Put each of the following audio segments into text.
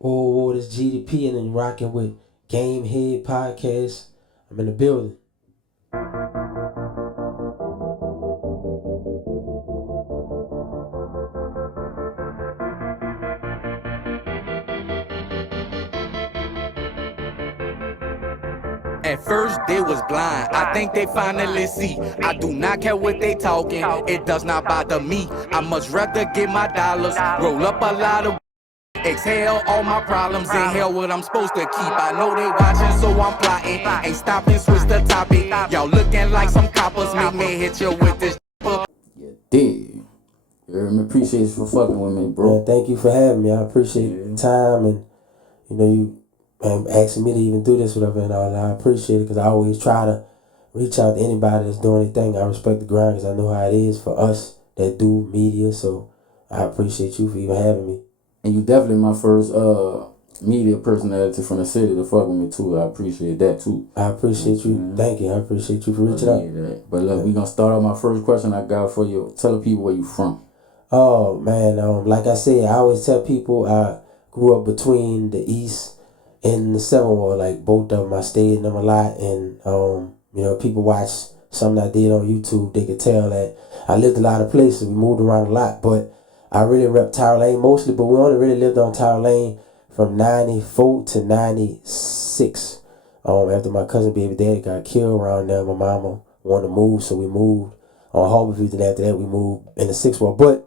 Oh, this GDP and then rocking with Game Head Podcast. I'm in the building. At first they was blind, I think they finally see. I do not care what they talking, it does not bother me. I much rather get my dollars, roll up a lot of exhale all my problems, inhale what I'm supposed to keep. I know they watching, so I'm plotting. Ain't stopping, switch the topic. Y'all looking like some coppers, make me hit you with this. Yeah, dig. Appreciate you for fucking with me, bro. Man, thank you for having me. I appreciate the time and you asking me to even do this, whatever, and all. I appreciate it because I always try to reach out to anybody that's doing anything. I respect the grind because I know how it is for us that do media. So I appreciate you for even having me. And you definitely my first media personality from the city to fuck with me too. I appreciate that too. I appreciate you. Mm-hmm. Thank you. I appreciate you for reaching out. That. But look, we gonna start off my first question I got for you. Tell the people where you from. Oh man, like I said, I always tell people I grew up between the East and the Seven Ward. Like both of them, I stayed in them a lot, and people watch something I did on YouTube. They could tell that I lived a lot of places. We moved around a lot, but I really rep Tower Lane mostly. But we only really lived on Tower Lane from 94 to 96. After my cousin baby daddy got killed around there, my mama wanted to move, so we moved on Harborview. Then after that, we moved in the 6th Ward.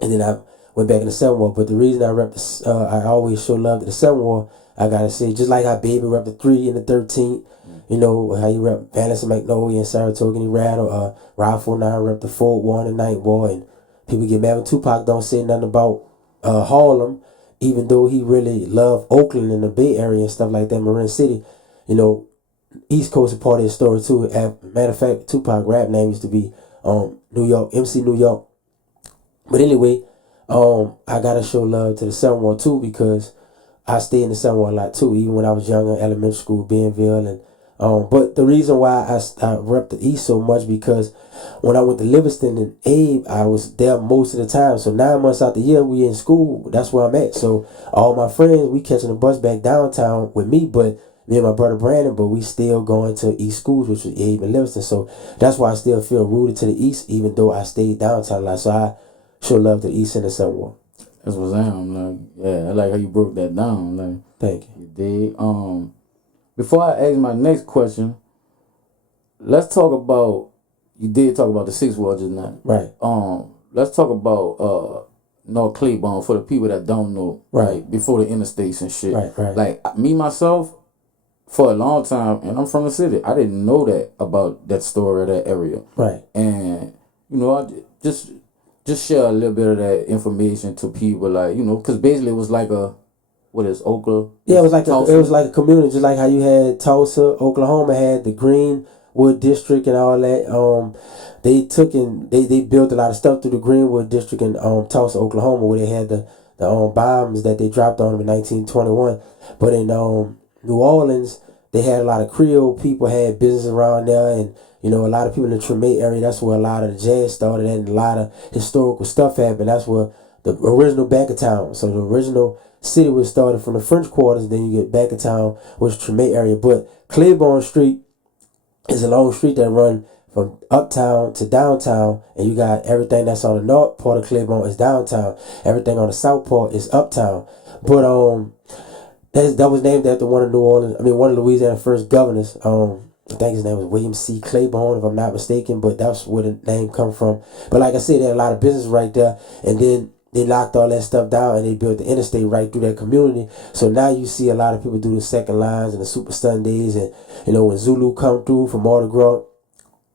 And then I went back in the 7th Ward. But the reason I rep I always show love to the 7th Ward, I gotta say, just like how Baby rep the 3 and the 13th, how you rep Valence and Magnolia and Saratoga and he Rattle, Rod 49 rep the 4th Ward and the 9th Ward. And people get mad when Tupac don't say nothing about Harlem, even though he really loved Oakland and the Bay Area and stuff like that, Marin City. East Coast is part of his story too. Matter of fact, Tupac rap name used to be New York, MC New York. But anyway, I gotta show love to the 7th Ward too because I stayed in the 7th Ward a lot too, even when I was younger, elementary school, Benville, and but the reason why I rep the East so much because when I went to Livingston and Abe, I was there most of the time. So 9 months out the year, we in school. That's where I'm at. So all my friends, we catching the bus back downtown with me, but me and my brother Brandon, but we still going to East schools, which was Abe and Livingston. So that's why I still feel rooted to the East, even though I stayed downtown a lot. So I show love to the East and the 7th Ward. That's what I'm like. Yeah, I like how you broke that down. Like, thank you. You dig? Before I ask my next question, let's talk about. You did talk about the 6th Ward just now, right? Let's talk about North Claiborne for the people that don't know, right? Like, before the interstates and shit, right. Like me myself, for a long time, and I'm from the city, I didn't know that about that story or that area, right? And I just share a little bit of that information to people, like because basically it was like a. What is Oklahoma? Yeah, it was like a community, just like how you had Tulsa, Oklahoma had the Greenwood District and all that. They took and they built a lot of stuff through the Greenwood District in Tulsa, Oklahoma, where they had the bombs that they dropped on them in 1921. But in New Orleans, they had a lot of Creole people had business around there, and a lot of people in the Tremay area. That's where a lot of the jazz started, and a lot of historical stuff happened. That's where the original back of town. So the original city was started from the French quarters, then you get back of town, which is Tremay area. But Claiborne Street is a long street that run from uptown to downtown, and you got everything that's on the north part of Claiborne is downtown. Everything on the south part is uptown. But that was named after one of one of Louisiana's first governors. I think his name was William C. Claiborne, if I'm not mistaken, but that's where the name come from. But like I said, they had a lot of business right there, and then they locked all that stuff down and they built the interstate right through that community. So now you see a lot of people do the second lines and the Super Sundays, and when Zulu come through from Mardi Gras,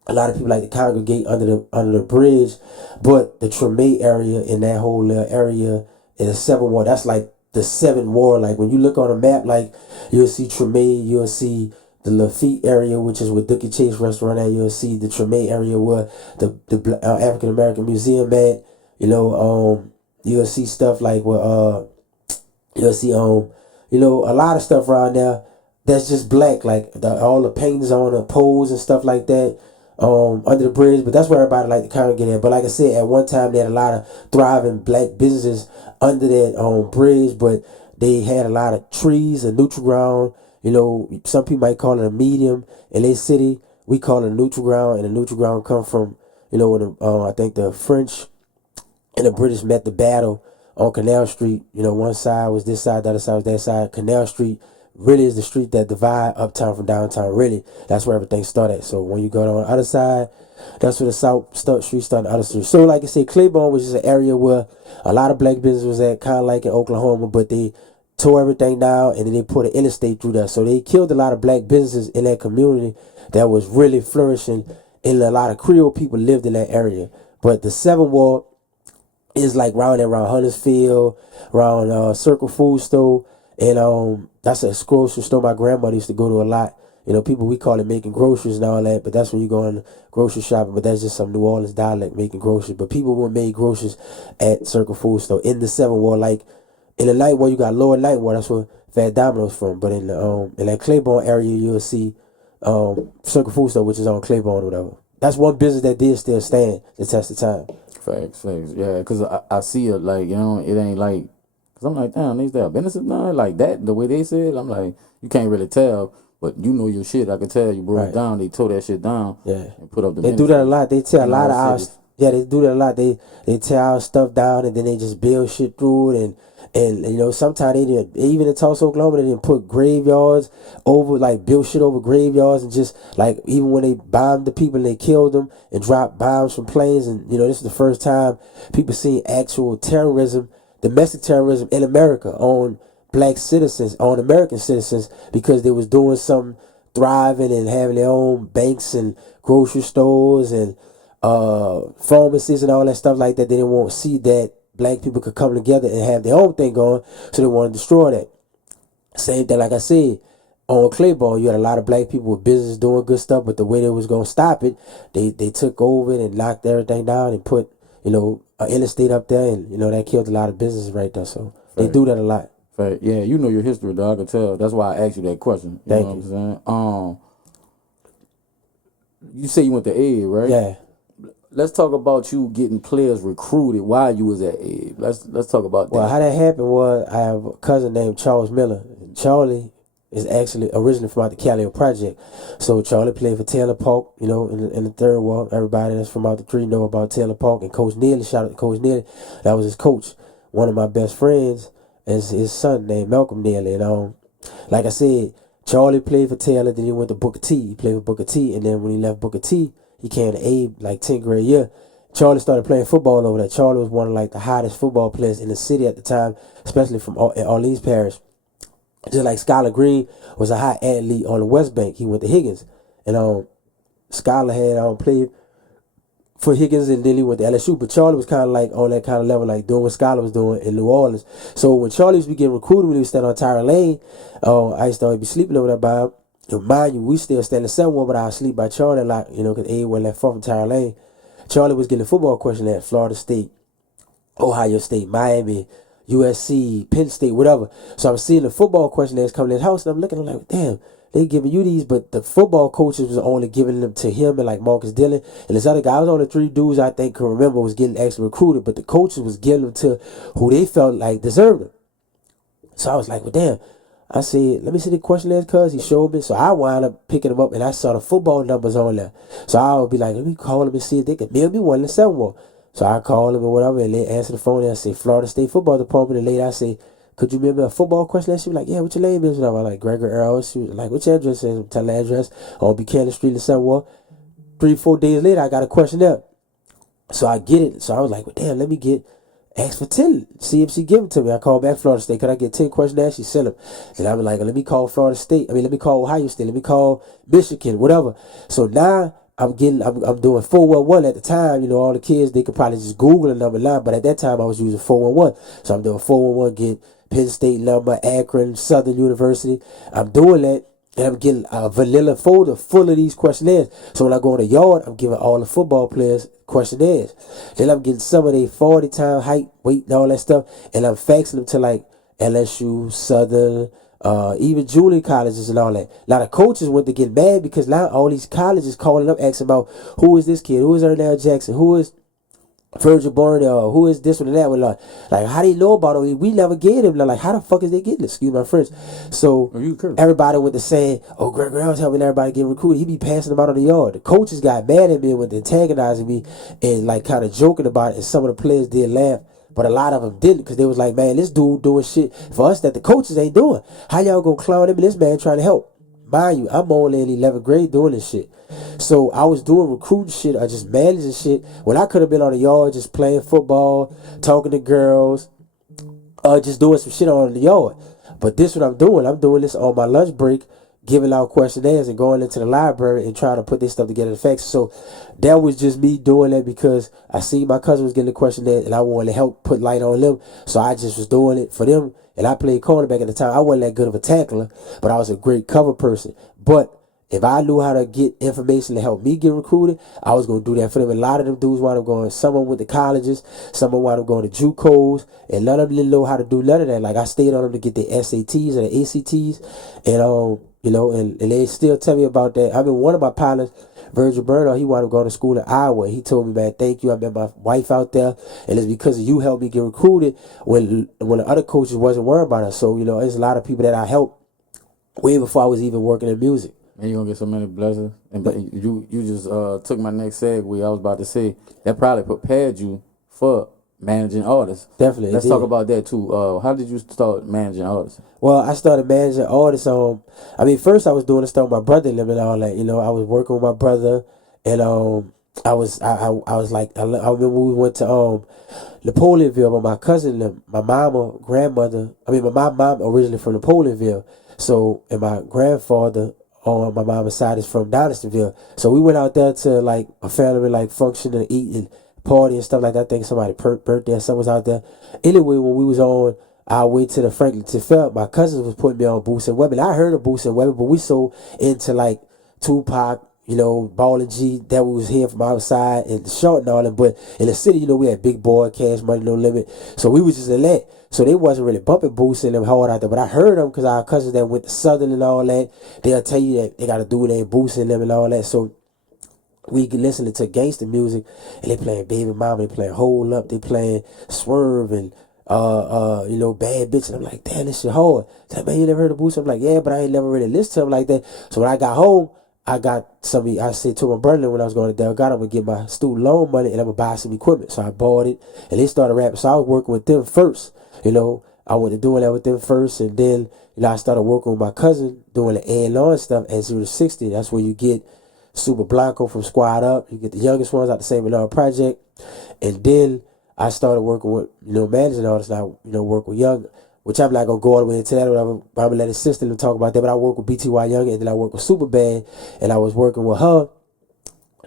a lot of people like to congregate under the bridge. But the Tremay area and that whole little area in the 7th Ward, that's like the 7th Ward. Like when you look on a map, like you'll see Tremay, you'll see the Lafitte area, which is where Dookie Chase restaurant at. You'll see the Tremay area where the African American Museum at. You'll see stuff like you'll see a lot of stuff around there that's just black, like all the paintings on the poles and stuff like that under the bridge. But that's where everybody like to congregate at. But like I said, at one time they had a lot of thriving black businesses under that bridge, but they had a lot of trees, a neutral ground. You know, some people might call it a medium. In their city, we call it a neutral ground, and the neutral ground come from, you know, when I think the French and the British met the battle on Canal Street. You know, one side was this side, the other side was that side. Canal Street really is the street that divide uptown from downtown. Really, that's where everything started. So when you go on the other side, that's where the South Street started, the other street. So like I said, Claiborne was just an area where a lot of black business was at, kind of like in Oklahoma, but they tore everything down and then they put an interstate through there. So they killed a lot of black businesses in that community that was really flourishing, and a lot of Creole people lived in that area. But the 7th Ward is like around Huntersfield, around Circle Food Store, and that's a grocery store my grandmother used to go to a lot. You know, people, we call it making groceries and all that, but that's when you go in grocery shopping, but that's just some New Orleans dialect, making groceries. But people would make groceries at Circle Food Store in the 7th Ward. Like in the Ninth Ward, you got Lower Ninth Ward, that's where Fat Domino's from. But in that Claiborne area, you'll see Circle Food Store, which is on Claiborne or whatever. That's one business that did still stand the test of time. Facts. Yeah, because I see it like, you know, it ain't like, because I'm like, damn, these businesses now like that, the way they said, I'm like, you can't really tell, but you know your shit. I can tell you broke down, they tore that shit down, and put up the They do that a lot. They tear a lot of our, they do that a lot. They tear our stuff down and then they just build shit through it, and you know, sometimes they didn't, even in Tulsa, Oklahoma, they didn't put graveyards over, like build shit over graveyards, and just like even when they bombed the people and they killed them and dropped bombs from planes, and you know, this is the first time people seen actual terrorism, domestic terrorism in America on black citizens, on American citizens, because they was doing something, thriving and having their own banks and grocery stores and pharmacies and all that stuff like that. They didn't want to see that black people could come together and have their own thing going, so they want to destroy that. Same thing, like I said, on Claiborne, you had a lot of black people with business doing good stuff, but the way they was going to stop it, they took over it and knocked everything down and put, you know, an interstate up there, and you know, that killed a lot of businesses right there. So they do that a lot. Yeah, you know your history, dog. I can tell. That's why I asked you that question. Thank know what I'm saying? You say you went to Abe, right? Yeah. Let's talk about you getting players recruited while you was at Abe. Let's talk about that. Well, how that happened was, I have a cousin named Charles Miller. And Charlie is actually originally from out the Cali Project. So Charlie played for Taylor Park, you know, in the 3rd Ward. Everybody that's from out the 3 know about Taylor Park. And Coach Neely, shout out to Coach Neely. That was his coach. One of my best friends is his son named Malcolm Neely. And like I said, Charlie played for Taylor, then he went to Booker T. He played for Booker T, and then when he left Booker T, he came to Abe like 10th grade year. Charlie started playing football over there. Charlie was one of like the hottest football players in the city at the time, especially from Orleans Parish. Just like Skylar Green was a hot athlete on the West Bank. He went to Higgins, and Skylar had played for Higgins, and then he went to LSU. But Charlie was kind of like on that kind of level, like doing what Skylar was doing in New Orleans. So when Charlie was getting recruited, when he was standing on Tyra Lane, I used to always be sleeping over there by him. And mind you, we still stand in 7th Ward, but I sleep by Charlie a lot, you know, because Abe wasn't that far from Tyra Lane. Charlie was getting a football question at Florida State, Ohio State, Miami, USC, Penn State, whatever. So I'm seeing the football questionnaires coming in his house, and I'm looking, I'm like, damn, they giving you these, but the football coaches was only giving them to him and like Marcus Dillon. And this other guy, I was only 3 dudes I think could remember was getting actually recruited, but the coaches was giving them to who they felt like deserved them. So I was like, well, damn. I said, let me see the questionnaires, cuz he showed me. So I wound up picking them up, and I saw the football numbers on there. So I would be like, let me call them and see if they could mail me one in the 7th Ward. So I called them or whatever, and they answered the phone, and I say, Florida State Football Department. And later I say, could you mail me a football questionnaire? She was like, yeah, what's your name is? And I was like, Gregory Earl. She was like, what's your address? And tell the address on Buchanan Street in the 7th Ward. 3-4 days later, I got a questionnaire. So I get it. So I was like, well, damn, let me ask for 10. See if she give it to me. I called back Florida State. Could I get 10 questionnaires? She sent them. Then I was like, let me call Florida State. Let me call Ohio State. Let me call Michigan, whatever. So now I'm doing 411 at the time. You know, all the kids, they could probably just Google the number now. But at that time, I was using 411. So I'm doing 411, get Penn State number, Akron, Southern University. I'm doing that. And I'm getting a vanilla folder full of these questionnaires. So when I go in the yard, I'm giving all the football players questionnaires. Then I'm getting some of their 40-time height, weight, and all that stuff. And I'm faxing them to like LSU, Southern, even junior colleges and all that. Now the coaches went to get mad because now all these colleges calling up asking about who is this kid, who is Ernell Jackson, who is Virgil Burn, who is this one and that one? Like how they know about it? We never get him. Like, how the fuck is they getting this? Excuse my French. So everybody went to saying, oh, Greg Grell's helping everybody get recruited. He be passing them out on the yard. The coaches got mad at me and went antagonizing me and like kind of joking about it. And some of the players did laugh. But a lot of them didn't, because they was like, man, this dude doing shit for us that the coaches ain't doing. How y'all gonna clown him and this man trying to help? Mind you, I'm only in 11th grade doing this shit. So I was doing recruiting shit or just managing shit when I could have been on the yard just playing football, talking to girls, just doing some shit on the yard. But this what I'm doing. I'm doing this on my lunch break, giving out questionnaires and going into the library and trying to put this stuff together in facts. So that was just me doing that because I see my cousin was getting the questionnaire and I wanted to help put light on them. So I just was doing it for them. And I played cornerback at the time. I wasn't that good of a tackler, but I was a great cover person. But if I knew how to get information to help me get recruited, I was going to do that for them. And a lot of them dudes wound up going, some of them went to colleges, some of them wound up going to JUCOs, and none of them didn't know how to do none of that. Like, I stayed on them to get their SATs and the ACTs, and, you know, and they still tell me about that. I mean, one of my pilots, Virgil Burnow, he wound up going to school in Iowa. He told me, man, thank you. I met my wife out there, and it's because of you helped me get recruited when the other coaches wasn't worried about us. So, you know, there's a lot of people that I helped way before I was even working in music. And you're gonna get so many blessings. And you just took my next segue. I was about to say that probably prepared you for managing artists. Definitely. Let's talk about that too. How did you start managing artists? Well, I started managing artists. I mean, first I was doing the stuff with my brother and all that. You know, I was working with my brother, and I was like, I remember we went to Napoleonville with my cousin, and my mama, grandmother. I mean, my mom originally from Napoleonville, so and my grandfather on my mama's side is from Donaldsonville. So we went out there to like a family like function and eat and party and stuff like that. I think somebody's birthday or something was out there. Anyway, when we was on our way to the Franklin Fair, my cousin was putting me on Boots and Weapon. I heard of Boots and Weapon, but we so into like Tupac, you know, Ball and G, that we was hearing from outside and Short and all that. But in the city, you know, we had Big Boy, Cash Money, No Limit. So we was just in that. So they wasn't really bumping Boots and them hard out there. But I heard them because our cousins that went to Southern and all that, they'll tell you that they got to do their Boots and them and all that. So we listening to gangster music, and they playing Baby Mama, they playing Hold Up, they playing Swerve and you know, Bad Bitch. And I'm like, damn, this shit hard. Like, man, you never heard of Boots? I'm like, yeah, but I ain't never really listened to them like that. So when I got home, I said to my brother when I was going to Delgado, I'm going to get my student loan money and I'm going to buy some equipment. So I bought it and they started rapping. So I was working with them first. You know, I went to doing that with them first. And then, you know, I started working with my cousin doing the A&R stuff at 0-60. That's where you get Super Blanco from Squad Up. You get the youngest ones out the same A&R project. And then I started working with, you know, managing artists. And I, you know, work with young, which I'm not going to go all the way into that. I'm going to let his sister talk about that. But I work with BTY Young, and then I work with Superbad. And I was working with her,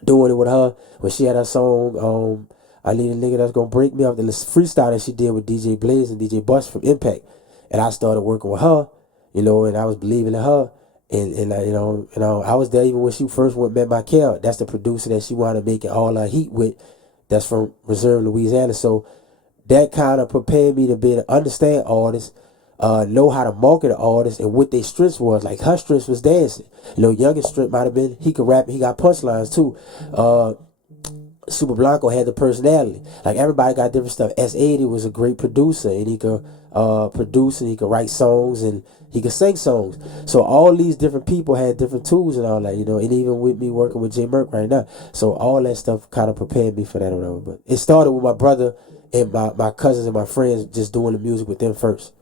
doing it with her when she had her song, I Need a Nigga That's Gonna Break Me Off, the freestyle that she did with DJ Blaze and DJ Bust from Impact. And I started working with her, you know, and I was believing in her. And you know, I was there even when she first met Michael. That's the producer that she wanted to make it all her heat with. That's from Reserve, Louisiana. So that kind of prepared me to be able to understand artists, know how to market an artist and what their strengths was. Like her strengths was dancing. You know, youngest strength might have been he could rap. He got punchlines too. Super Blanco had the personality. Like everybody got different stuff. S80 was a great producer, and he could produce and he could write songs and he could sing songs. So all these different people had different tools and all that, you know. And even with me working with J Merc right now, so all that stuff kind of prepared me for that or whatever. But it started with my brother and my cousins and my friends just doing the music with them first.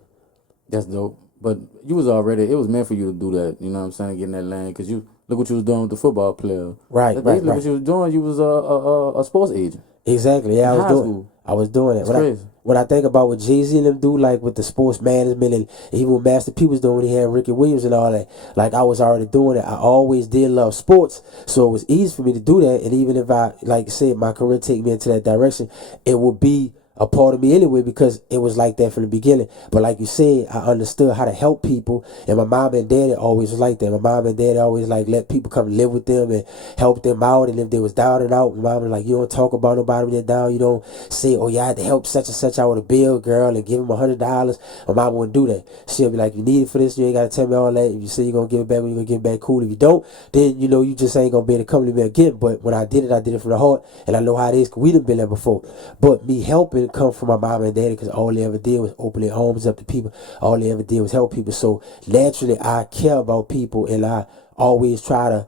That's dope. But you was already, it was meant for you to do that. You know what I'm saying? Get in that lane because you. Look what you was doing with the football player. Right. Look what you was doing. You was a sports agent. Exactly. Yeah, I was doing it. When I think about what Jay-Z and them do, like with the sports management and even what Master P was doing when he had Ricky Williams and all that, like I was already doing it. I always did love sports, so it was easy for me to do that. And even if I, like I said, my career take me into that direction, it would be a part of me anyway because it was like that from the beginning. But like you said, I understood how to help people, and my mom and daddy always was like that. My mom and daddy always like let people come live with them and help them out, and if they was down and out, my mom was like, you don't talk about nobody when they're down. You don't say, oh yeah, I had to help such and such out with a bill, girl, and give him $100. My mom wouldn't do that. She'll be like, you need it for this, you ain't gotta tell me all that. If you say you're gonna give it back when you're gonna give it back, cool. If you don't, then you just ain't gonna be able to come to me again. But when I did it from the heart, and I know how it is because we done been there before. But me helping come from my mom and daddy because all they ever did was open their homes up to people. All they ever did was help people. So naturally, I care about people, and I always try to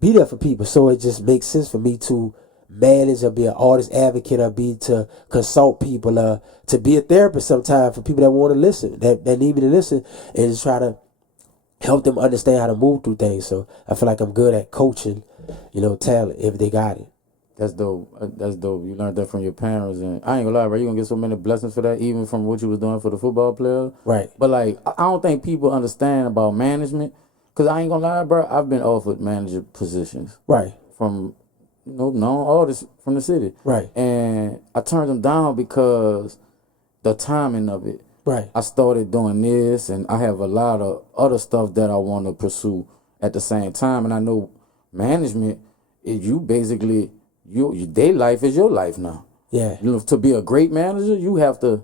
be there for people. So it just makes sense for me to manage or be an artist advocate or be to consult people, to be a therapist sometimes for people that want to listen, that need me to listen, and just try to help them understand how to move through things. So I feel like I'm good at coaching, talent if they got it. That's dope. That's dope. You learned that from your parents, and I ain't gonna lie, bro. You gonna get so many blessings for that, even from what you was doing for the football player. Right. But like, I don't think people understand about management, cause I ain't gonna lie, bro. I've been offered manager positions. Right. From known artists from the city. Right. And I turned them down because the timing of it. Right. I started doing this, and I have a lot of other stuff that I want to pursue at the same time, and I know management is you basically. Their life is your life now. Yeah. To be a great manager, you have to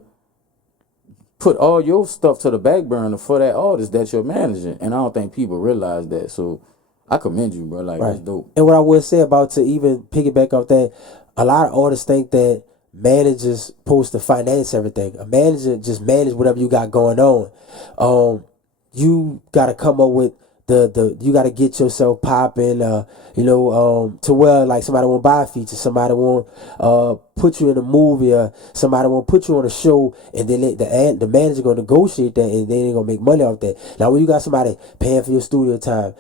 put all your stuff to the back burner for that artist that you're managing. And I don't think people realize that. So I commend you, bro. Like, that's dope. And what I would say about to even piggyback off that, a lot of artists think that managers supposed to finance everything. A manager just manage whatever you got going on. You got to come up with you got to get yourself popping, to where like somebody won't buy a feature, somebody won't put you in a movie, or somebody won't put you on a show, and then the manager gonna negotiate that, and they ain't gonna make money off that. Now when you got somebody paying for your studio time,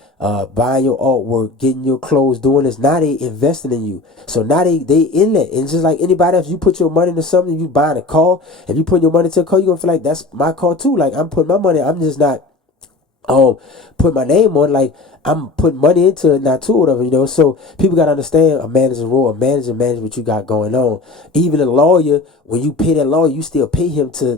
buying your artwork, getting your clothes, doing this, now they investing in you. So now they in that, and just like anybody else, you put your money into something, you buying a car, if you put your money into a car, you gonna feel like that's my car too. Like I'm putting my money, I'm just not put my name on, like I'm putting money into it, not to whatever, so people gotta understand a manager's role. A manager manage what you got going on. Even a lawyer, when you pay that lawyer, you still pay him to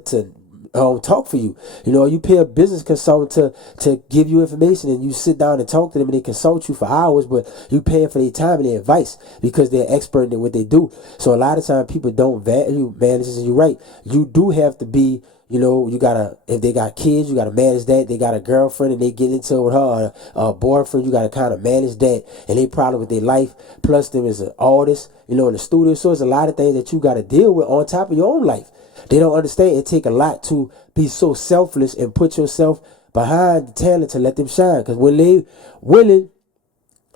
talk for you. You pay a business consultant to give you information, and you sit down and talk to them, and they consult you for hours, but you pay for their time and their advice because they're expert in what they do. So a lot of times people don't value managers, and you're right. You do have to be, you gotta, if they got kids, you gotta manage that. They got a girlfriend and they get into it with her, or a boyfriend, you gotta kind of manage that, and they problem with their life. Plus them as an artist, in the studio. So it's a lot of things that you gotta deal with on top of your own life. They don't understand it take a lot to be so selfless and put yourself behind the talent to let them shine. Because when they winning,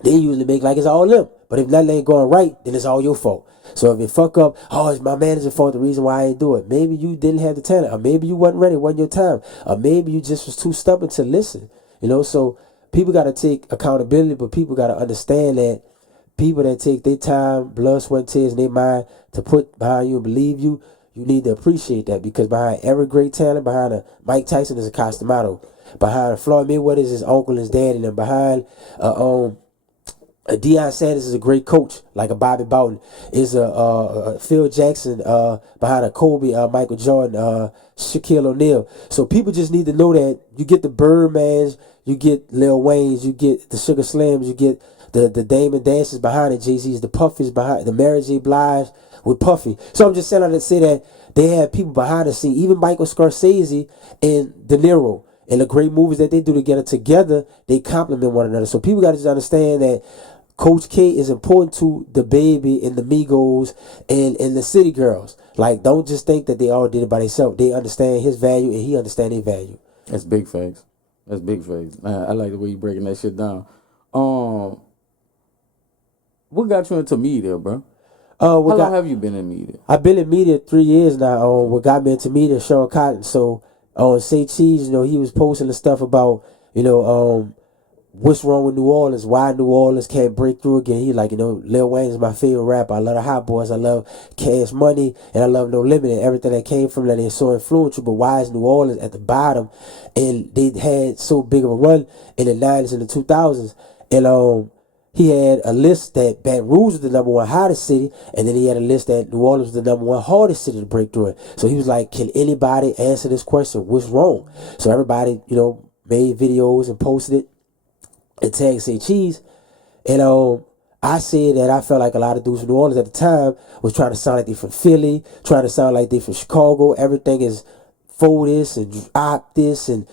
they usually make like it's all them. But if nothing ain't going right, then it's all your fault. So if it fuck up, it's my manager's fault, the reason why I ain't do it. Maybe you didn't have the talent, or maybe you wasn't ready, it wasn't your time, or maybe you just was too stubborn to listen. So people got to take accountability, but people got to understand that people that take their time, blood, sweat, and tears in their mind to put behind you and believe you, you need to appreciate that, because behind every great talent, behind a Mike Tyson is a Costumado, behind a Floyd Mayweather is his uncle and his dad, and then behind Deion Sanders is a great coach, like a Bobby Bowden. Is a Phil Jackson behind a Kobe, Michael Jordan, Shaquille O'Neal. So people just need to know that you get the Birdmans, you get Lil Wayne's, you get the Sugar Slams, you get the Damon Dances behind it, Jay-Z's, the Puffies behind, the Mary J. Blige with Puffy. So I'm just saying to say that they have people behind the scene, even Michael Scorsese and De Niro, and the great movies that they do together, they complement one another. So people got to just understand that Coach K is important to the Baby and the Migos and the City Girls. Like, don't just think that they all did it by themselves. They understand his value, and he understand their value. That's big facts. That's big facts. Man, I like the way you breaking that shit down. What got you into media, bro? How long have you been in media? I've been in media 3 years now. What got me into media, Sean Cotton. So on Say Cheese, he was posting the stuff about, what's wrong with New Orleans, why New Orleans can't break through again. He like, Lil Wayne is my favorite rapper. I love the Hot Boys, I love Cash Money, and I love No Limit, and everything that came from that is so influential. But why is New Orleans at the bottom? And they had so big of a run in the 90s and the 2000s. And he had a list that Baton Rouge was the number one hottest city, and then he had a list that New Orleans was the number one hardest city to break through in. So he was like, can anybody answer this question? What's wrong? So everybody, made videos and posted it and tagged Say Cheese. And I said that I felt like a lot of dudes from New Orleans at the time was trying to sound like they from Philly, trying to sound like they from Chicago. Everything is for this and op this and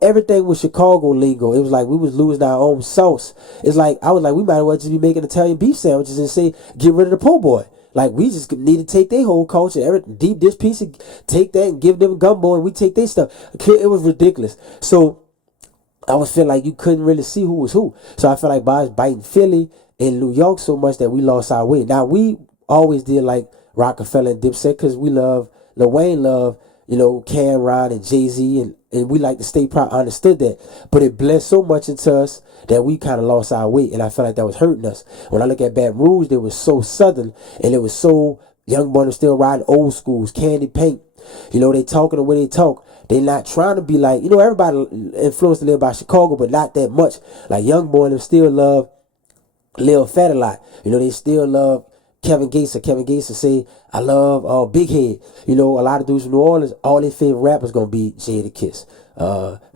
everything was Chicago lingo. It was like we was losing our own sauce. It's like I was like, we might as well just be making Italian beef sandwiches and say get rid of the po' boy. Like we just need to take their whole culture, every deep dish piece, and take that and give them gumbo, and we take their stuff. It was ridiculous. So I was feeling like you couldn't really see who was who. So I felt like by us biting Philly and New York so much that we lost our way. Now we always did like Rockefeller and Dipset because we love Lil Wayne, love Cameron and Jay-Z, and we like the state proud. I understood that, but it blessed so much into us that we kind of lost our way, and I felt like that was hurting us. When I look at Baton Rouge, they was so southern, and it was so young boys still riding old schools, candy paint. They talking the way they talk. They not trying to be like, everybody influenced a little by Chicago, but not that much. Like young boy, them still love Lil Fat a lot. They still love Kevin Gates. Kevin Gates to say, I love Big Head. A lot of dudes from New Orleans, all their favorite rappers gonna be Jadakiss,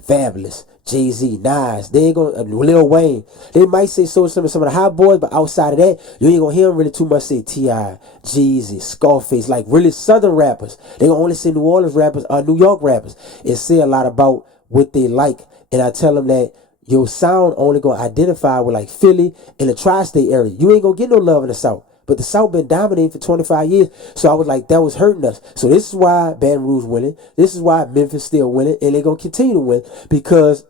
Fabulous, Jay-Z, Nas. They ain't gonna Lil Wayne. They might say some of the hot boys, but outside of that, you ain't gonna hear them really too much say T.I., Jeezy, Scarface, like really southern rappers. They gonna only say New Orleans rappers or New York rappers. It say a lot about what they like. And I tell them that your sound only gonna identify with like Philly and the tri-state area. You ain't gonna get no love in the South. But the South been dominating for 25 years. So I was like, that was hurting us. So this is why Baton Rouge winning. This is why Memphis still winning. And they're going to continue to win because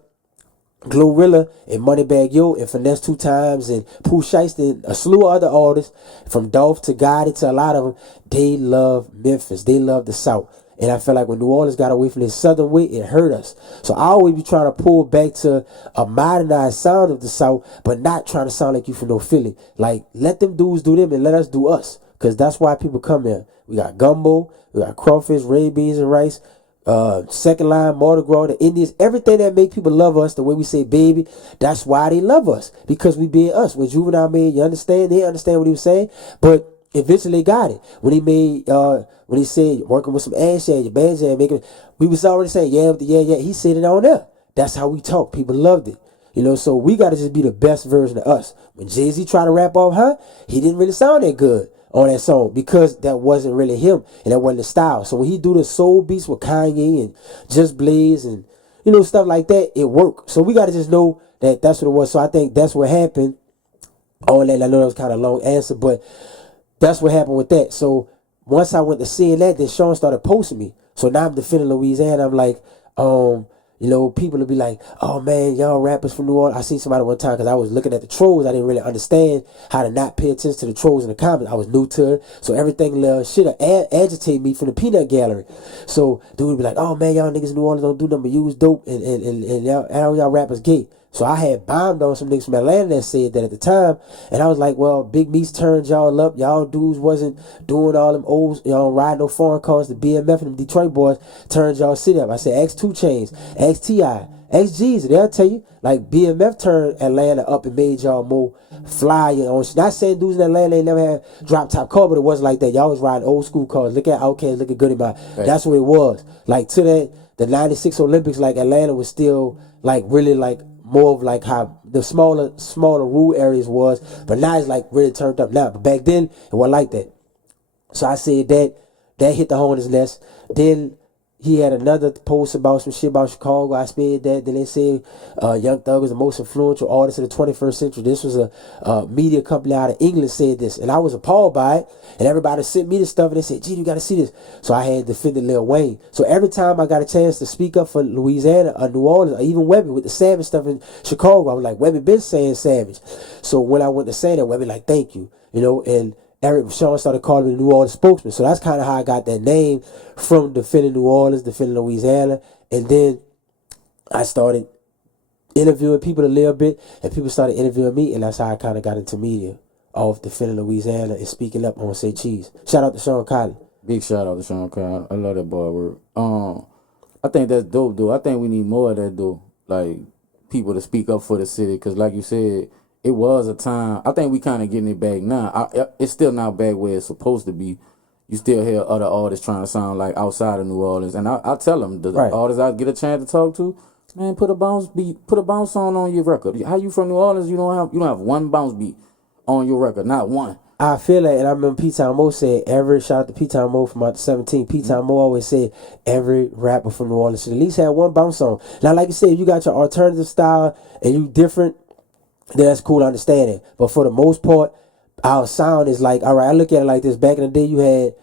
Glorilla and Moneybagg Yo and Finesse 2 Times and Pooh Shiesty and a slew of other artists from Dolph to Geedy to a lot of them, they love Memphis. They love the South. And I felt like when New Orleans got away from this southern way, it hurt us. So I always be trying to pull back to a modernized sound of the South, but not trying to sound like you from no Philly. Like, let them dudes do them and let us do us. Because that's why people come here. We got gumbo, we got crawfish, red beans and rice, second line, Mardi Gras, the Indians, everything that make people love us, the way we say baby, that's why they love us. Because we being us. When Juvenile made You Understand, they understand what he was saying. But eventually got it. When he made when he said working with some ass your bands and making, we was already saying yeah. He said it on there. That's how we talk. People loved it. So we gotta just be the best version of us. When Jay-Z tried to rap off he didn't really sound that good on that song because that wasn't really him and that wasn't the style. So when he do the soul beats with Kanye and Just Blaze and stuff like that, it worked. So we gotta just know that that's what it was. So I think that's what happened. On that, I know that was kind of a long answer, but that's what happened with that. So once I went to seeing that, then Sean started posting me. So now I'm defending Louisiana. I'm like, people will be like, oh man, y'all rappers from New Orleans. I seen somebody one time because I was looking at the trolls. I didn't really understand how to not pay attention to the trolls in the comments. I was new to it. So everything shit agitate me from the peanut gallery. So dude would be like, oh man, y'all niggas in New Orleans don't do nothing but use dope and y'all rappers gay. So I had bombed on some niggas from Atlanta that said that at the time. And I was like, well, Big Meats turned y'all up. Y'all dudes wasn't doing all them old, riding no foreign cars. The BMF and them Detroit boys turned y'all city up. I said, ask 2 Chainz, ask T.I., ask Jeezy. They'll tell you. Like, BMF turned Atlanta up and made y'all more fly. Not saying dudes in Atlanta ain't never had drop top car, but it wasn't like that. Y'all was riding old school cars. Look at Outkast, look at Goody Mob. Right. That's what it was. Like, to that, the 96 Olympics, like, Atlanta was still, like, really, like, more of like how the smaller rural areas was, but now it's like really turned up now. But back then it wasn't like that. So I said that hit the hornet's nest. Then he had another post about some shit about Chicago. I spared that. Then they said Young Thug was the most influential artist of the 21st century. This was a media company out of England said this, and I was appalled by it. And everybody sent me this stuff, and they said, "Gee, you got to see this." So I had defended Lil Wayne. So every time I got a chance to speak up for Louisiana or New Orleans or even Webby with the Savage stuff in Chicago, I was like, Webby been saying Savage. So when I went to say that, Webby like, thank you, and Sean started calling me the New Orleans spokesman. So that's kind of how I got that name, from defending New Orleans, defending Louisiana. And then I started interviewing people a little bit, and people started interviewing me, and that's how I kind of got into media, off defending Louisiana and speaking up on Say Cheese. Shout out to Sean Collins. Big shout out to Sean Collins. I love that boy work. I think that's dope, though. I think we need more of that, though. Like, people to speak up for the city, because like you said, it was a time. I think we kind of getting it back now. It's still not back where it's supposed to be. You still hear other artists trying to sound like outside of New Orleans, and I tell them the artists I get a chance to talk to, man, put a bounce song on your record. How you from New Orleans? You don't have one bounce beat on your record, not one. I feel that, and I remember P-Town Mo said shout out to P-Town Mo from out the 17. P-Town Mo always said every rapper from New Orleans should at least have one bounce song. Now, like you said, if you got your alternative style and you different, then that's cool, I understand it. But for the most part, our sound is like, all right, I look at it like this. Back in the day, you had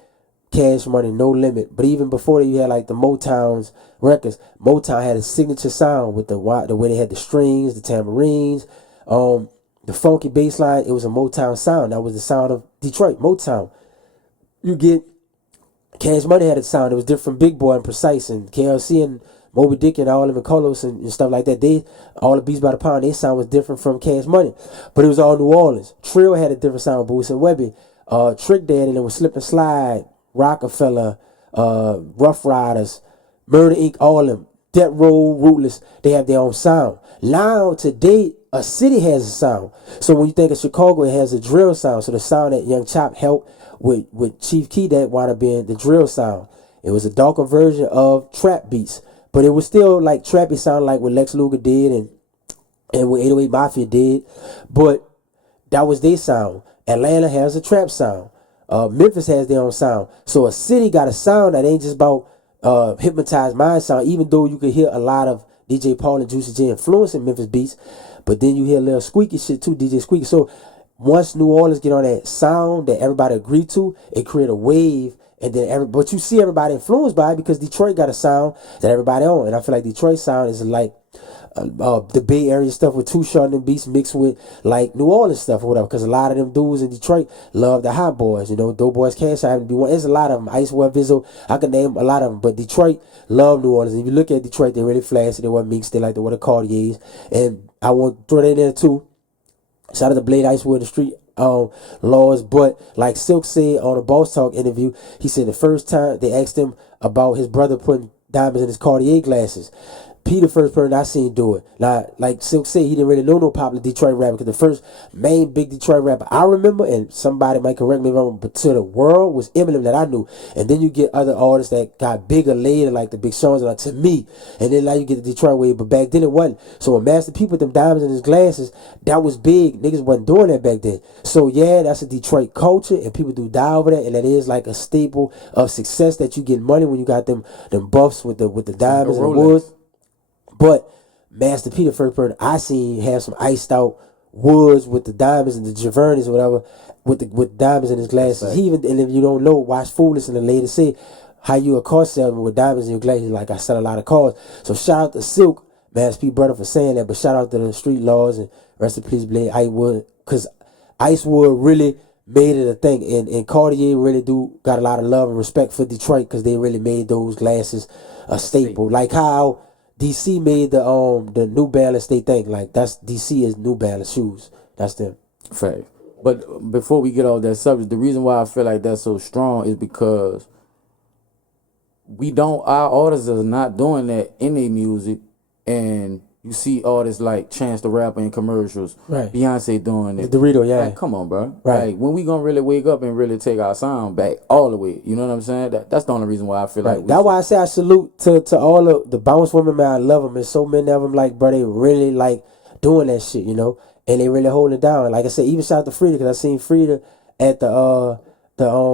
Cash Money, No Limit. But even before that, you had like the Motown's records. Motown had a signature sound with the way they had the strings, the tambourines, the funky bass line. It was a Motown sound. That was the sound of Detroit, Motown. You get Cash Money had a sound. It was different from Big Boy and Precise and KLC and Moby Dick and all of them, Carlos and stuff like that. All the Beats by the Pound, their sound was different from Cash Money. But it was all New Orleans. Trill had a different sound with Boots and Webby. Trick Dad and it was Slip and Slide, Rockefeller, Rough Riders, Murder Inc., all of them. Death Row, Rootless, they have their own sound. Now, today, a city has a sound. So when you think of Chicago, it has a drill sound. So the sound that Young Chop helped with Chief Keef, that wound up being the drill sound. It was a darker version of trap beats. But it was still like trappy sound like what Lex Luger did and what 808 Mafia did. But that was their sound. Atlanta has a trap sound. Memphis has their own sound. So a city got a sound that ain't just about hypnotized mind sound, even though you could hear a lot of DJ Paul and Juicy J influence in Memphis beats. But then you hear a little squeaky shit too, DJ Squeaky. So once New Orleans get on that sound that everybody agreed to, it create a wave. And then but you see everybody influenced by it because Detroit got a sound that everybody on. And I feel like Detroit sound is like the Bay Area stuff with Too Short and beats mixed with like New Orleans stuff or whatever. Because a lot of them dudes in Detroit love the Hot Boys. You know, Doughboys Cash I happen to be one. There's a lot of them. Ice World Vizzo, I can name a lot of them. But Detroit love New Orleans. And if you look at Detroit, they're really flashy. They wear minks. They like the what the Cartiers. And I want to throw that in there too. Shout out to Blade Icewood, the street laws. But like Silk said on a Boss Talk interview, he said the first time they asked him about his brother putting diamonds in his Cartier glasses, P the first person I seen do it. Now, like Silk said, he didn't really know no popular Detroit rapper because the first main big Detroit rapper I remember, and somebody might correct me if I'm wrong, but to the world was Eminem that I knew. And then you get other artists that got bigger later, like the Big Sean's, like to me. And then now you get the Detroit wave, but back then it wasn't. So when Master P put them diamonds in his glasses, that was big. Niggas wasn't doing that back then. So yeah, that's a Detroit culture, and people do die over that, and that is like a staple of success that you get money when you got them buffs with the diamonds and the woods. But Master P, the first person I seen have some iced out woods with the diamonds and the Javernis or whatever with diamonds in his glasses. He even, and if you don't know, watch Foolish and the lady say how you a car salesman with diamonds in your glasses. Like, I sell a lot of cars. So shout out to Silk, Master P brother, for saying that. But shout out to the street laws and rest in peace, Blade Icewood, because Icewood really made it a thing, and Cartier really got a lot of love and respect for Detroit because they really made those glasses a staple. Like how DC made the New Balance they think. Like, that's DC is New Balance shoes. That's them. Fact. But before we get off that subject, the reason why I feel like that's so strong is because our artists are not doing that in their music, and you see artists like Chance the Rapper in commercials, right? Beyonce doing it, Dorito, yeah. Like, come on, bro. Right. Like, when we gonna really wake up and really take our sound back all the way? You know what I'm saying? That's the only reason why I feel like that's why I say I salute to all of the bounce women, man. I love them, and so many of them, like, bro, they really like doing that shit, you know, and they really holding it down. Like I said, even shout out to Frida, because I seen Frida at the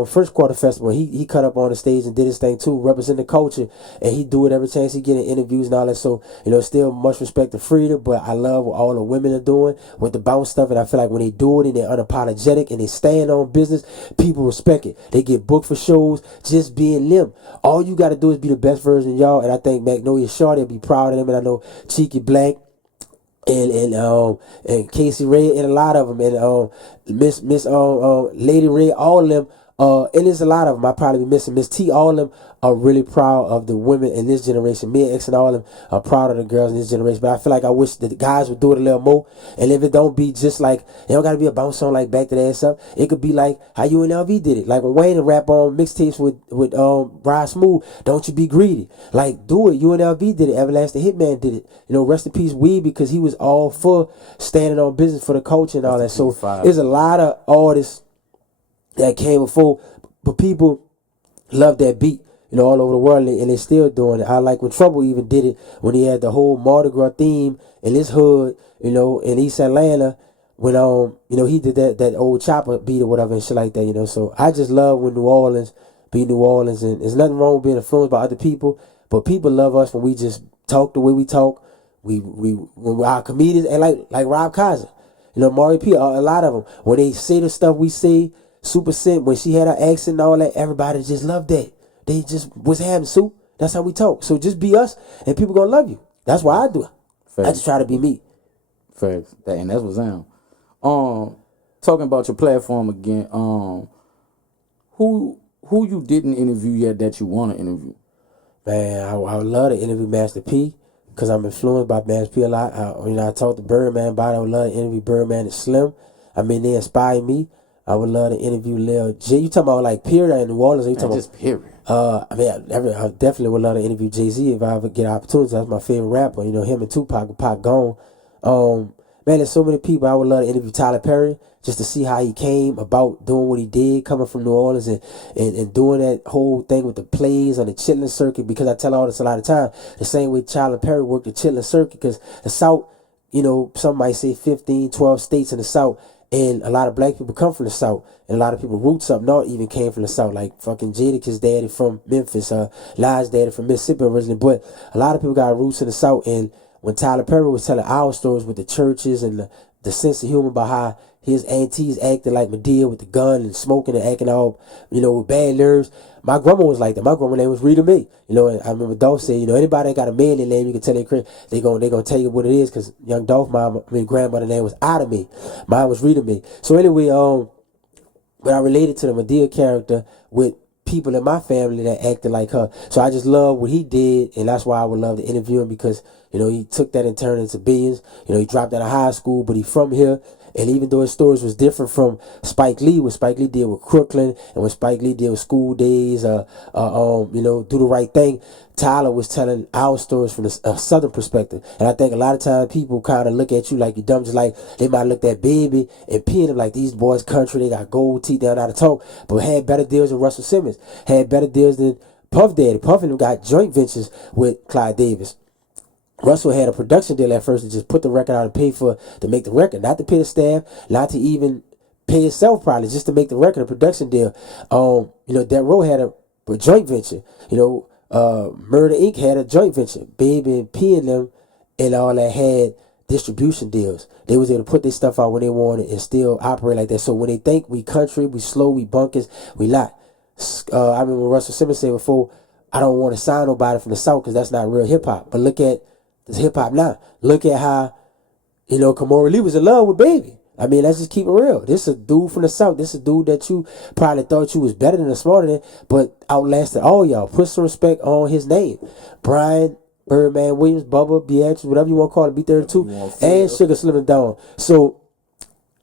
first quarter festival. He cut up on the stage and did his thing too, represent the culture, and he do it every chance he get in interviews and all that. So, you know, still much respect to Frida, but I love what all the women are doing with the bounce stuff, and I feel like when they do it and they're unapologetic and they stand on business, people respect it. They get booked for shows just being them. All you got to do is be the best version of y'all, and I think Magnolia Shorty will be proud of them, and I know Cheeky Black and Casey Ray and a lot of them, and Miss Lady Ray, all of them And there's a lot of them I probably be missing. Miss T, all of them are really proud of the women in this generation. Me and X and all of them are proud of the girls in this generation. But I feel like I wish that the guys would do it a little more. And if it don't be just like, it don't got to be a bounce song like Back to the Ass Up. It could be like how UNLV did it. Like when Wayne rap on mixtapes with Rod Smooth, Don't You Be Greedy. Like, do it. UNLV did it. Everlasting Hitman did it. You know, rest in peace, Weed, because he was all for standing on business for the culture and all that. So there's a lot of artists that came before, but people love that beat, you know, all over the world, and they still doing it. I like when Trouble even did it, when he had the whole Mardi Gras theme in his hood, you know, in East Atlanta, when you know, he did that old chopper beat or whatever and shit like that, you know. So I just love when New Orleans be New Orleans, and there's nothing wrong with being influenced by other people, but people love us when we just talk the way we talk. When our comedians, and like Rob Kaiser, you know, Maury P, a lot of them, when they say the stuff we say. Super Scent, when she had her accent and all that, everybody just loved that. They just was having soup. That's how we talk. So just be us, and people gonna love you. That's why I do it. Facts. I just try to be me. Facts. And that's what's down. Talking about your platform again. Who you didn't interview yet that you want to interview? Man, I would love to interview Master P, because I'm influenced by Master P a lot. I talked to Birdman about it. I would love to interview Birdman and Slim. I mean, they inspire me. I would love to interview Lil J. You talking about like period in New Orleans? Or you talking just period? I mean, I definitely would love to interview Jay-Z if I ever get an opportunity. That's my favorite rapper. You know, him and Tupac, Pac gone. Man, there's so many people. I would love to interview Tyler Perry just to see how he came about doing what he did, coming from New Orleans and doing that whole thing with the plays on the chitlin circuit. Because I tell all this a lot of time, the same way Tyler Perry worked the chitlin circuit, because the South, you know, some might say 15, 12 states in the South. And a lot of black people come from the South. And a lot of people roots up north even came from the South. Like fucking Jadakiss daddy from Memphis. Lies daddy from Mississippi originally. But a lot of people got roots in the South. And when Tyler Perry was telling our stories with the churches and the sense of humor about how his aunties acted like Medea with the gun and smoking and acting all, you know, with bad nerves. My grandma was like that. My grandma name was Rita Mae. You know, and I remember Dolph said, you know, anybody that got a man in their name, you can tell they gonna tell you what it is, because young Dolph grandmother name was Ida Mae. Mine was Rita Mae. So anyway, but I related to the Medea character with people in my family that acted like her. So I just love what he did, and that's why I would love to interview him, because, you know, he took that and turned it into billions. You know, he dropped out of high school, but he from here. And even though his stories was different from Spike Lee, what Spike Lee did with Crooklyn and what Spike Lee did with School Days, you know, Do the Right Thing, Tyler was telling our stories from a southern perspective. And I think a lot of times people kind of look at you like you're dumb, just like they might look at Baby and pin him like these boys country, they got gold teeth, they don't know how to talk, but had better deals than Russell Simmons, had better deals than Puff Daddy. Puff and them got joint ventures with Clyde Davis. Russell had a production deal at first to just put the record out and pay to make the record, not to pay the staff, not to even pay himself probably, just to make the record, a production deal. You know, Death Row had a joint venture. You know, Murder Inc. had a joint venture. Baby and P and them and all that had distribution deals. They was able to put their stuff out when they wanted and still operate like that. So when they think we country, we slow, we bunkers, we not. I remember Russell Simmons said before, I don't want to sign nobody from the South because that's not real hip hop. But look at this hip hop now. Look at how, you know, Kamora Lee was in love with Baby. I mean, let's just keep it real. This is a dude from the South. This is a dude that you probably thought you was better than or smarter than, but outlasted all y'all. Put some respect on his name. Brian, Birdman, Williams, Bubba, Beatrice, whatever you want to call it, B32, and Sugar Slim and Dawn. So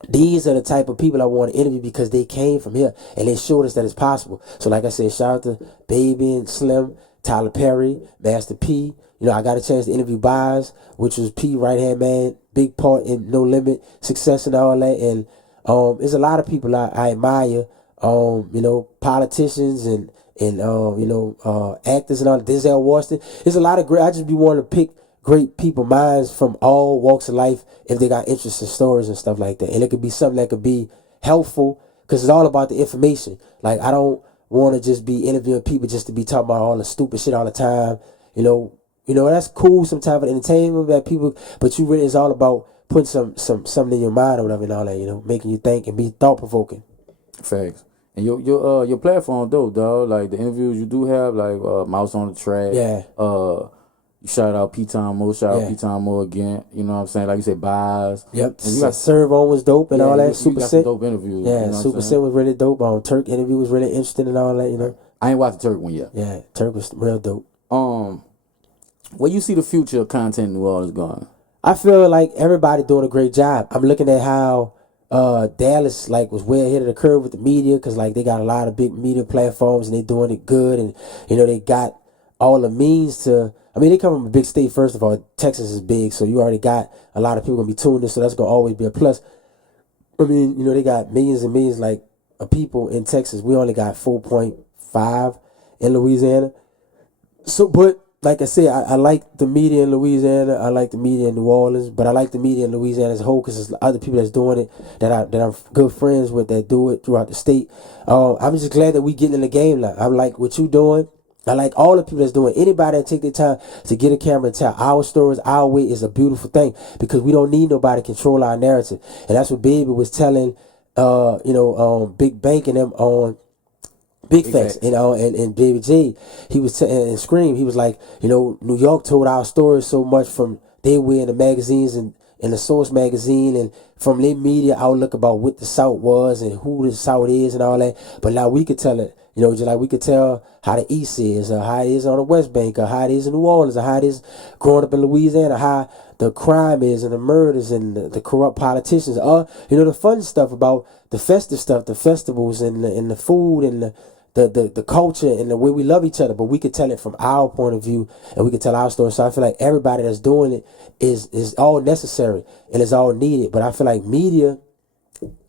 these are the type of people I want to interview because they came from here and they showed us that it's possible. So like I said, shout out to Baby and Slim, Tyler Perry, Master P. You know, I got a chance to interview Bias, which was P, right-hand man, big part in No Limit, success and all that. And there's a lot of people I admire, you know, politicians and you know, actors and all, Denzel Washington. There's a lot of great, I just be wanting to pick great people, minds from all walks of life if they got interesting stories and stuff like that. And it could be something that could be helpful because it's all about the information. Like, I don't want to just be interviewing people just to be talking about all the stupid shit all the time, you know. You know, that's cool sometimes for entertainment that people, but you really, it's all about putting something in your mind or whatever and all that, you know, making you think and be thought provoking. Facts. And your platform though, dog, like the interviews you do have, like Mouse on the Track. Yeah. You shout out P Time Mo, shout out P Time Mo again. You know what I'm saying? Like you said, buys. Yep. And you got Serve On was dope and all that. You Super got Set. some dope interviews. Yeah, you know Super Set was really dope. Turk interview was really interesting and all that, you know. I ain't watched the Turk one yet. Yeah, Turk was real dope. Where you see the future of content in New Orleans going? I feel like everybody doing a great job. I'm looking at how Dallas like was way ahead of the curve with the media because like they got a lot of big media platforms and they doing it good, and you know they got all the means to. I mean, they come from a big state. First of all, Texas is big, so you already got a lot of people gonna be tuned in, so that's gonna always be a plus. I mean, you know, they got millions and millions like of people in Texas. We only got 4.5 in Louisiana. So, but like I said, I like the media in Louisiana. I like the media in New Orleans, but I like the media in Louisiana as a whole because there's other people that's doing it that I'm good friends with that do it throughout the state. I'm just glad that we getting in the game now. I like what you doing. I like all the people that's doing it. Anybody that take their time to get a camera and tell our stories, our way is a beautiful thing because we don't need nobody to control our narrative. And that's what Baby was telling, Big Bank and them on Big Facts, and Baby J. He was and Scream. He was like, New York told our stories so much from they were in the magazines and in the Source magazine and from their media outlook about what the South was and who the South is and all that. But now we could tell it. Just like we could tell how the East is, or how it is on the West Bank, or how it is in New Orleans, or how it is growing up in Louisiana, how the crime is and the murders and the corrupt politicians. The fun stuff about the festive stuff, the festivals and the food and the culture and the way we love each other. But we could tell it from our point of view and we could tell our story. So I feel like everybody that's doing it is all necessary and is all needed. But I feel like media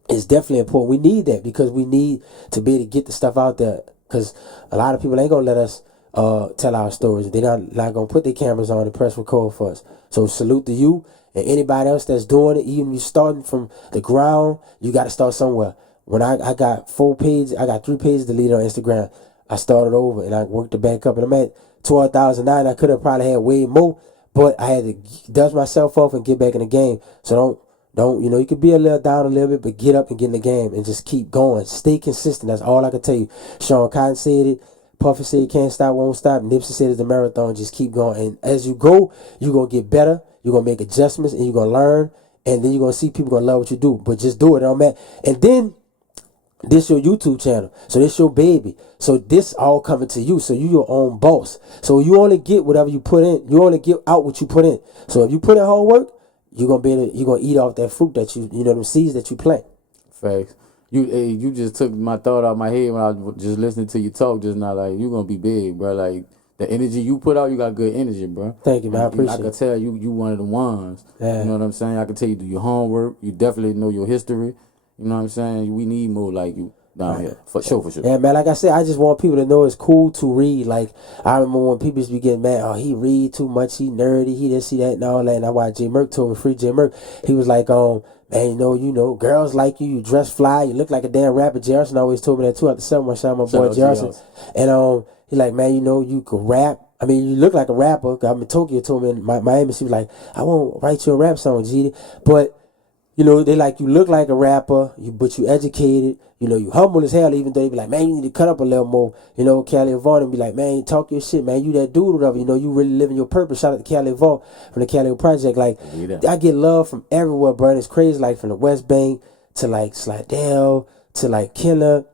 is definitely important. We need that because we need to be able to get the stuff out there because a lot of people ain't gonna let us tell our stories. They're not gonna put their cameras on and press record for us. So salute to you and anybody else that's doing it. Even if you're starting from the ground, you got to start somewhere. When I got 4 pages, I got 3 pages deleted on Instagram. I started over and I worked it back up and I'm at 12,009. I could have probably had way more, but I had to dust myself off and get back in the game. So don't, you could be a little down a little bit, but get up and get in the game and just keep going. Stay consistent. That's all I can tell you. Sean Cotton said it. Puffy said it can't stop, won't stop. Nipsey said it's a marathon. Just keep going. And as you go, you're going to get better. You're going to make adjustments and you're going to learn. And then you're going to see people going to love what you do. But just do it, man. And then this your YouTube channel. So this your baby. So this all coming to you. So you your own boss. So you only get whatever you put in. You only get out what you put in. So if you put in hard work, you're gonna eat off that fruit that them seeds that you plant. Facts. You just took my thought out of my head when I was just listening to you talk just now. Like, you gonna be big, bro. Like, the energy you put out, you got good energy, bro. Thank you, man. I appreciate it. I can tell you one of the ones. Yeah. You know what I'm saying? I can tell you do your homework. You definitely know your history. You know what I'm saying? We need more like you down here. For sure. Yeah, man, like I said, I just want people to know it's cool to read. Like, I remember when people used to be getting mad, oh, he read too much, he nerdy, he this, he that, and all that. And I watched J Merc told me, free J Merc. He was like, man, girls like you dress fly, you look like a damn rapper. Jerison always told me that too. After 7 months, my boy Jerison. And he like, man, you could rap. I mean, you look like a rapper. I'm in Tokyo, told me in Miami, she was like, I won't write you a rap song, Geedy. But they like, you look like a rapper, but you educated, you humble as hell, even though they be like, man, you need to cut up a little more. Cali Vaughn and be like, man, talk your shit, man, you that dude or whatever, you really living your purpose. Shout out to Cali Vaughn from the Cali Project. Like, I get love from everywhere, bro, and it's crazy, like from the West Bank to like Slidell to like Killer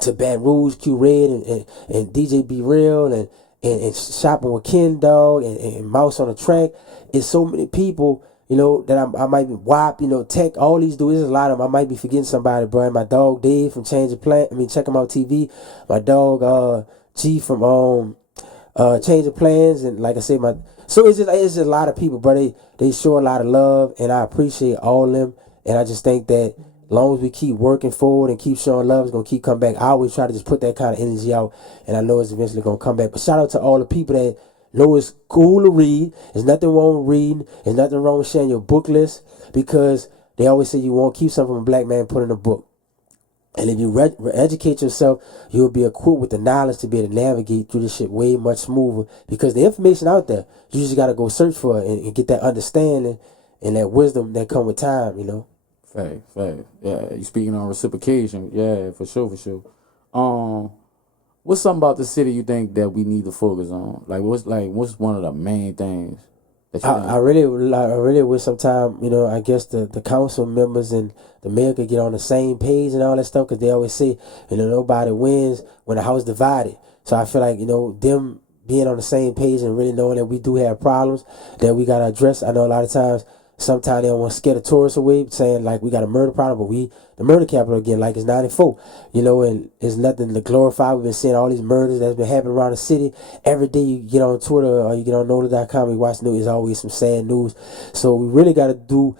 to Baton Rouge, Q Red and DJ Be Real and shopping with Ken Dog and Mouse on the Track. It's so many people that I might be WAP, Tech, all these dudes. There's a lot of them. I might be forgetting somebody, bro. And my dog Dave from Check 'Em Out TV. My dog G from Change of Plans, and like I said, so it's just a lot of people, bro. They show a lot of love, and I appreciate all of them. And I just think that as long as we keep working forward and keep showing love, it's gonna keep coming back. I always try to just put that kind of energy out, and I know it's eventually gonna come back. But shout out to all the people that know it's cool to read. There's nothing wrong with reading. There's nothing wrong with sharing your book list because they always say you won't keep something from a black man put in a book. And if you educate yourself, you'll be equipped with the knowledge to be able to navigate through this shit way much smoother because the information out there, you just got to go search for it and get that understanding and that wisdom that come with time, Fact. Yeah, you speaking on reciprocation. Yeah, for sure. What's something about the city you think that we need to focus on? What's one of the main things that you think? I really wish sometime, I guess the council members and the mayor could get on the same page and all that stuff, because they always say, nobody wins when the house divided. So I feel like, them being on the same page and really knowing that we do have problems that we got to address. I know a lot of times, sometimes they don't want to scare the tourists away, saying like we got a murder problem, but the murder capital again, like it's 94, and it's nothing to glorify. We've been seeing all these murders that's been happening around the city. Every day you get on Twitter or you get on Nola.com, you watch news, there's always some sad news. So we really got to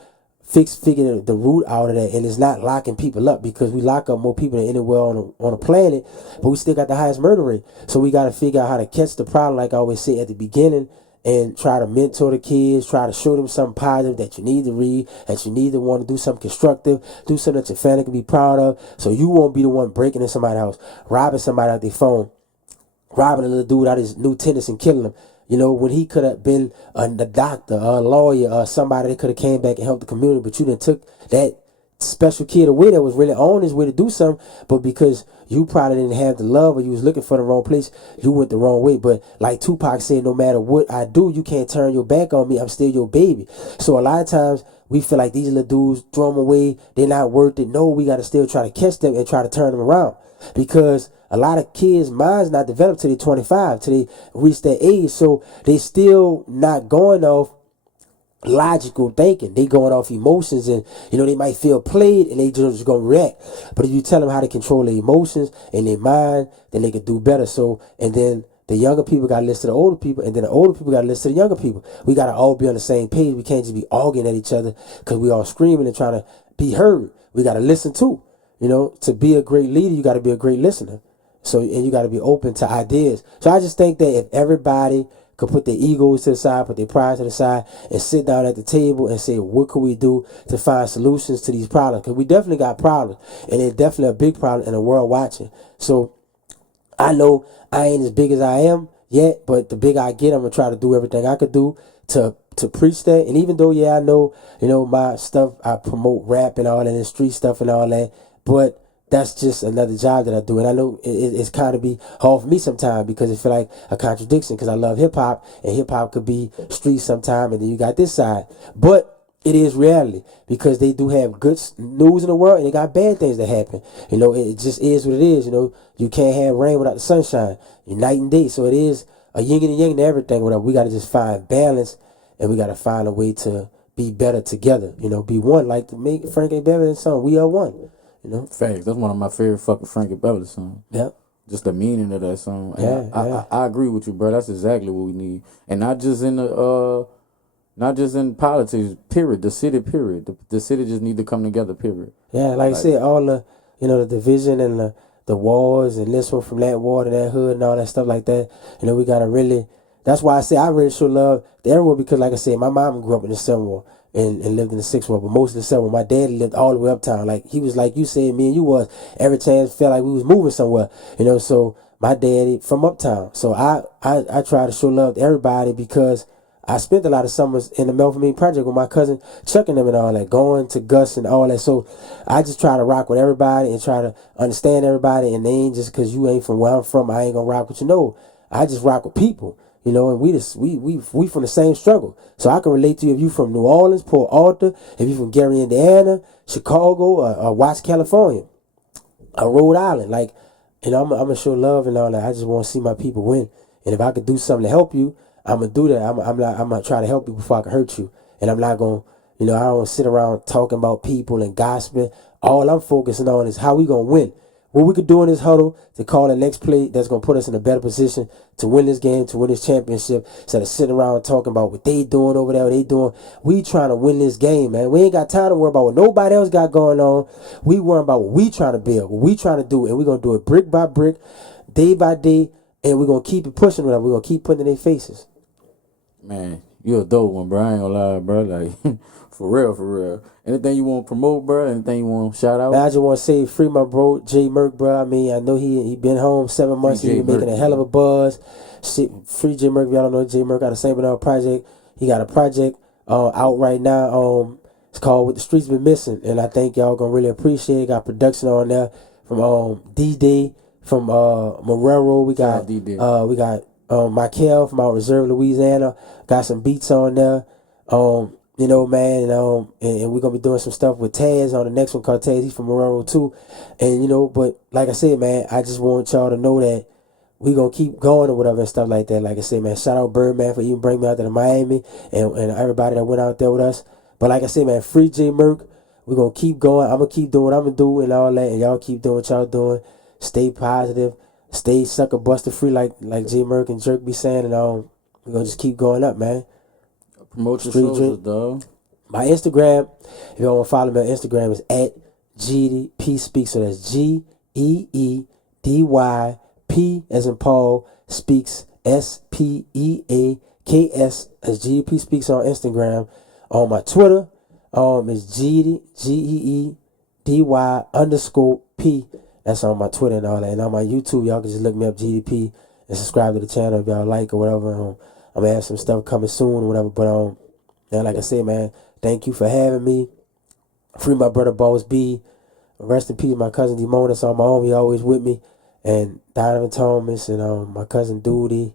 figure the root out of that, and it's not locking people up, because we lock up more people than anywhere on the planet, but we still got the highest murder rate. So we got to figure out how to catch the problem, like I always say at the beginning, and try to mentor the kids, try to show them something positive that you need to read, that you need to want to do something constructive, do something that your family can be proud of, so you won't be the one breaking in somebody's house, robbing somebody out their phone, robbing a little dude out his new tennis and killing him. When he could have been a doctor, a lawyer, or somebody that could have came back and helped the community, but you done took that special kid away that was really on his way to do something, but because you probably didn't have the love, or you was looking for the wrong place, you went the wrong way. But like Tupac said, no matter what I do, you can't turn your back on me. I'm still your baby. So a lot of times we feel like these little dudes, throw them away, they're not worth it. No, we got to still try to catch them and try to turn them around, because a lot of kids' minds not developed till they 25, till they reach that age. So they still not going off logical thinking. They going off emotions, and they might feel played and they just gonna react. But if you tell them how to control their emotions and their mind, then they can do better. So, and then the younger people got to listen to the older people, and then the older people got to listen to the younger people. We got to all be on the same page. We can't just be arguing at each other because we all screaming and trying to be heard. We got to listen too. To be a great leader, you got to be a great listener. So, and you got to be open to ideas. So I just think that if everybody could put their egos to the side, put their pride to the side, and sit down at the table and say, what could we do to find solutions to these problems? Because we definitely got problems, and it's definitely a big problem in the world watching. So I know I ain't as big as I am yet, but the bigger I get, I'm going to try to do everything I could do to preach that. And even though, I know, my stuff, I promote rap and all that, and street stuff and all that, but that's just another job that I do. And I know it's kind of be hard for me sometimes, because it feel like a contradiction, because I love hip-hop, and hip-hop could be street sometime, and then you got this side. But it is reality, because they do have good news in the world, and they got bad things that happen. It just is what it is. You can't have rain without the sunshine. You're night and day. So it is a yin and a yang to everything. Whatever. We got to just find balance, and we got to find a way to be better together. Be one, like to make Frankie Beverly song, "We Are One." Facts. That's one of my favorite fucking Frankie Beverly songs. Yep. Just the meaning of that song. Yeah, I agree with you, bro. That's exactly what we need, and not just in politics. Period. The city. Period. The city just need to come together. Period. Yeah, like I said, all the the division and the wars, and this one from that war to that hood and all that stuff like that. We gotta really. That's why I say I really sure love the area, because like I said, my mom grew up in the Seventh War. And lived in the Sixth Ward, but most of the Seventh Ward. My dad lived all the way uptown. Like he was like you said, me and you was. Every chance felt like we was moving somewhere. So my daddy from uptown. So I try to show love to everybody, because I spent a lot of summers in the Melvin Project with my cousin Chuck and them and all that, going to Gus and all that. So I just try to rock with everybody and try to understand everybody. And they ain't just because you ain't from where I'm from, I ain't gonna rock with you. No, I just rock with people. And we from the same struggle. So I can relate to you if you from New Orleans, Port Arthur, if you from Gary, Indiana, Chicago, or Watts, California, or Rhode Island. Like, I'm gonna show love and all that. I just want to see my people win. And if I could do something to help you, I'm gonna do that. I'm gonna try to help you before I can hurt you. And I'm not gonna, I don't sit around talking about people and gossiping. All I'm focusing on is how we gonna win. What we could do in this huddle to call the next play that's going to put us in a better position to win this game, to win this championship, instead of sitting around talking about what they doing over there, what they doing. We trying to win this game, man. We ain't got time to worry about what nobody else got going on. We worrying about what we trying to build, what we trying to do, and we're going to do it brick by brick, day by day, and we're going to keep it pushing. We're going to keep putting it in their faces. Man, you a dope one, bro. I ain't gonna lie, bro. Like, for real. Anything you want to promote, bro? Anything you want to shout out? Man, I just want to say, free my bro, J Merc, bro. I mean, I know he been home 7 months. He been making a hell of a buzz. Shit, free J Merc. If y'all don't know, J Merc got a Saint project. He got a project out right now. It's called "What the Streets Been Missing," and I think y'all gonna really appreciate it. Got production on there from D-Day, from Marrero. We got Michael from Mount Reserve, Louisiana. Got some beats on there. You know, man, and we're gonna be doing some stuff with Taz on the next one called Taz. He's from Marrero too. And you know, but like I said, man, I just want y'all to know that we gonna keep going or whatever and stuff like that. Like I said, man, shout out Birdman for even bringing me out there to Miami and everybody that went out there with us. But like I said, man, free J Merc. We're gonna keep going. I'm gonna keep doing what I'm gonna do and all that, and y'all keep doing what y'all doing. Stay positive, stay sucker buster free, like J Merc and Jerk be saying, and we're gonna just keep going up, man. Promote your socials, dog. My Instagram, if y'all want to follow me on Instagram, is at Geedy P Speaks. So that's GEEDY P as in Paul Speaks, SPEAKS, as Geedy P Speaks on Instagram. On my Twitter, is Geedy GEEDY_P. That's on my Twitter and all that. And on my YouTube, y'all can just look me up GDP and subscribe to the channel if y'all like or whatever. I'm gonna have some stuff coming soon or whatever. But like I said, man, thank you for having me. Free my brother Boss B. Rest in peace, my cousin Demonis on my own. He always with me. And Donovan Thomas and my cousin Duty,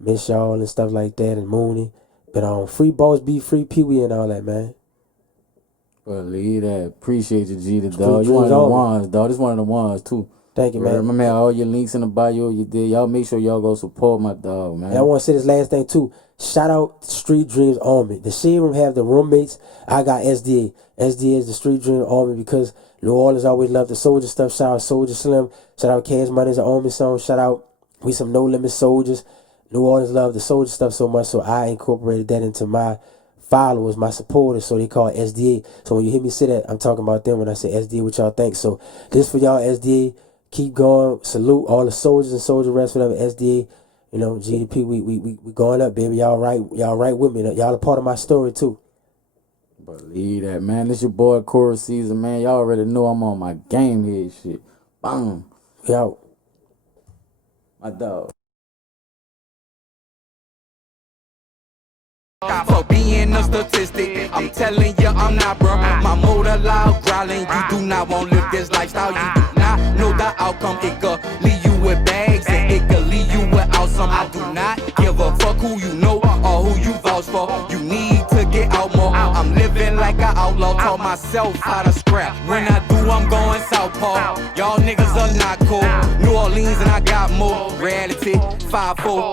Miss y'all and stuff like that, and Mooney. But free Boss B, free Pee Wee and all that, man. Believe that. Appreciate you, G, dog. You one of the ones, dog. This one of the ones too. Thank you, man. Remember all your links in the bio you did. Y'all make sure y'all go support my dog, man. And I want to say this last thing too. Shout out Street Dreams Army. The Shade Room have the roommates. I got SDA. SDA is the Street Dream Army because New Orleans always love the soldier stuff. Shout out Soldier Slim. Shout out Cash Money's an Army song. Shout out We Some No Limit Soldiers. New Orleans love the soldier stuff so much, so I incorporated that into my followers, my supporters, so they call it SDA. So when you hear me say that, I'm talking about them when I say SDA, what y'all think. So this for y'all, SDA. Keep going. Salute all the soldiers and soldier reps, whatever, SDA. You know, GDP, we going up, baby. Y'all right with me. Y'all a part of my story too. Believe that, man. This your boy Chorus Season, man. Y'all already know I'm on my game here, shit. Boom. We out. My dog. For being a statistic, I'm telling you I'm not, bro. My motor loud growling. You do not want to live this lifestyle. You do not know the outcome. It could leave you with bags and it could leave you without some. I do not give a fuck who you know or who you vouch for. You need to get out more. I'm living like an outlaw. Taught myself how to scrap. When I do, I'm going southpaw. Y'all niggas are not cool. New Orleans and I got more reality. 5-4.